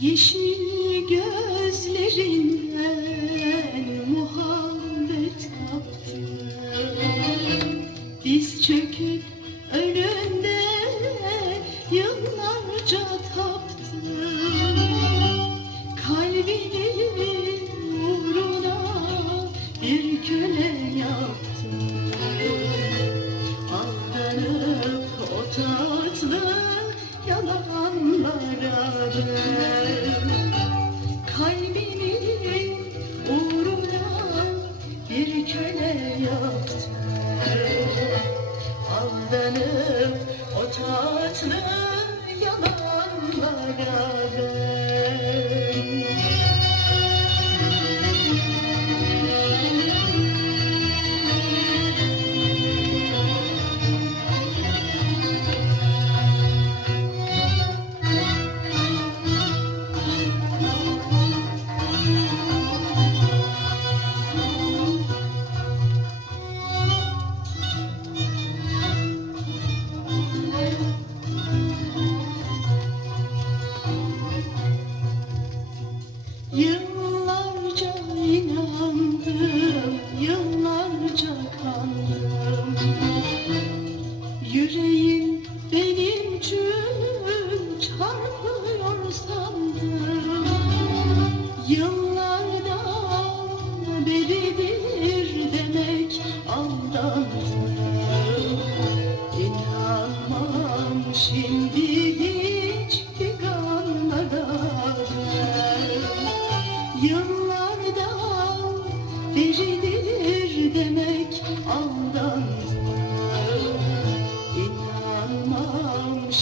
Yeşil gözlerinden muhabbet kaptım. Diz çöküp önünde yıllarca taptım. Kalbini uğruna bir köle yaptım. Aldanıp otan hayat. Aldanıp o tatlı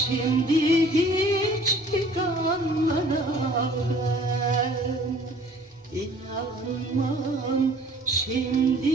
şimdi hiç figanlara ben İnanmam şimdi